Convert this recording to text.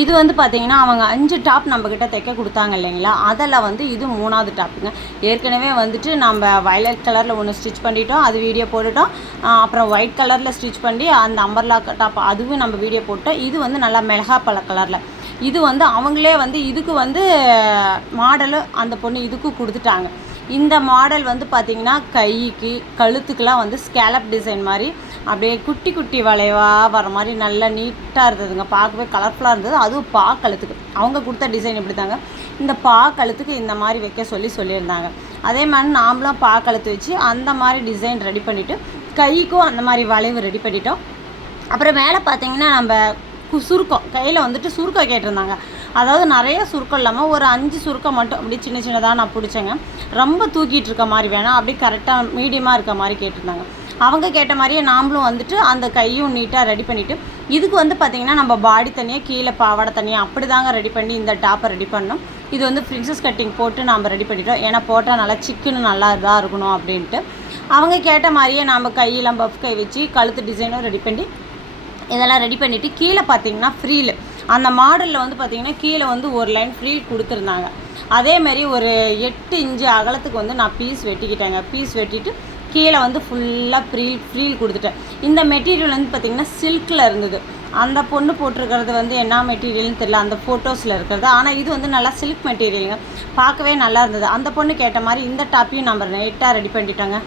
இது வந்து பார்த்திங்கன்னா அவங்க 5 டாப் நம்மக்கிட்ட தைக்க கொடுத்தாங்க இல்லைங்களா, அதில் வந்து இது 3வது டாப்புங்க. ஏற்கனவே வந்துட்டு நம்ம வயலட் கலரில் ஒன்று ஸ்டிச் பண்ணிட்டோம், அது வீடியோ போட்டுட்டோம். அப்புறம் ஒயிட் கலரில் ஸ்டிச் பண்ணி அந்த அம்பர்லா டாப் அதுவும் நம்ம வீடியோ போட்டோம். இது வந்து நல்லா மிளகாப்பழ கலரில். இது வந்து அவங்களே வந்து இதுக்கு வந்து மாடலு அந்த பொண்ணு இதுக்கும் கொடுத்துட்டாங்க. இந்த மாடல் வந்து பார்த்திங்கன்னா கைக்கு கழுத்துக்கெலாம் வந்து ஸ்கேலப் டிசைன் மாதிரி அப்படியே குட்டி குட்டி வளைவாக வர மாதிரி நல்லா நீட்டாக இருந்ததுங்க. பார்க்கவே கலர்ஃபுல்லாக இருந்தது. அதுவும் கழுத்துக்கு அவங்க கொடுத்த டிசைன் இப்படி தாங்க. இந்த கழுத்துக்கு இந்த மாதிரி வைக்க சொல்லியிருந்தாங்க. அதே மாதிரி நாமளும் கழுத்து வச்சு அந்த மாதிரி டிசைன் ரெடி பண்ணிவிட்டு கைக்கும் அந்த மாதிரி வளைவு ரெடி பண்ணிட்டோம். அப்புறம் மேலே பார்த்திங்கன்னா நம்ம சுருக்கம் கையில் வந்துட்டு சுருக்கம் கேட்டிருந்தாங்க. அதாவது நிறைய சுருக்கம் இல்லாமல் ஒரு 5 சுருக்கம் மட்டும் அப்படி சின்ன சின்னதாக நான் பிடிச்சேங்க. ரொம்ப தூக்கிட்டு இருக்க மாதிரி வேணாம், அப்படி கரெக்டாக மீடியமாக இருக்க மாதிரி கேட்டிருந்தாங்க. அவங்க கேட்ட மாதிரியே நாமளும் வந்துட்டு அந்த கையும் நீட்டாக ரெடி பண்ணிவிட்டு இதுக்கு வந்து பார்த்திங்கன்னா நம்ம பாடி தனியாக கீழே பாவாடை தனியாக அப்படி தாங்க ரெடி பண்ணி இந்த டாப்பை ரெடி பண்ணோம். இது வந்து பிரின்சஸ் கட்டிங் போட்டு நாம் ரெடி பண்ணிட்டோம். ஏன்னா போட்டால் நல்லா சிக்குன்னு நல்லா இதாக இருக்கணும் அப்படின்ட்டு. அவங்க கேட்ட மாதிரியே நாம் கையெல்லாம் பஃப் கை வச்சு கழுத்து டிசைனும் ரெடி பண்ணி இதெல்லாம் ரெடி பண்ணிவிட்டு கீழே பார்த்திங்கன்னா ஃப்ரீல் அந்த மாடலில் வந்து பார்த்திங்கன்னா கீழே வந்து ஒரு லைன் ஃப்ரீல் கொடுத்துருந்தாங்க. அதேமாரி ஒரு 8 இன்ச்சு அகலத்துக்கு வந்து நான் பீஸ் வெட்டிக்கிட்டேங்க. பீஸ் வெட்டிட்டு கீழே வந்து ஃபுல்லாக ஃப்ரீல் கொடுத்துட்டேன். இந்த மெட்டீரியல் வந்து பார்த்திங்கன்னா சில்கில் இருந்தது. அந்த பொண்ணு போட்டிருக்கிறது வந்து என்ன மெட்டீரியல்னு தெரியல, அந்த ஃபோட்டோஸில் இருக்கிறது. ஆனால் இது வந்து நல்லா சில்க் மெட்டீரியலுங்க, பார்க்கவே நல்லா இருந்தது. அந்த பொண்ணு கேட்ட மாதிரி இந்த டாப்பையும் நம்ம நீட்டாக ரெடி பண்ணிட்டோங்க.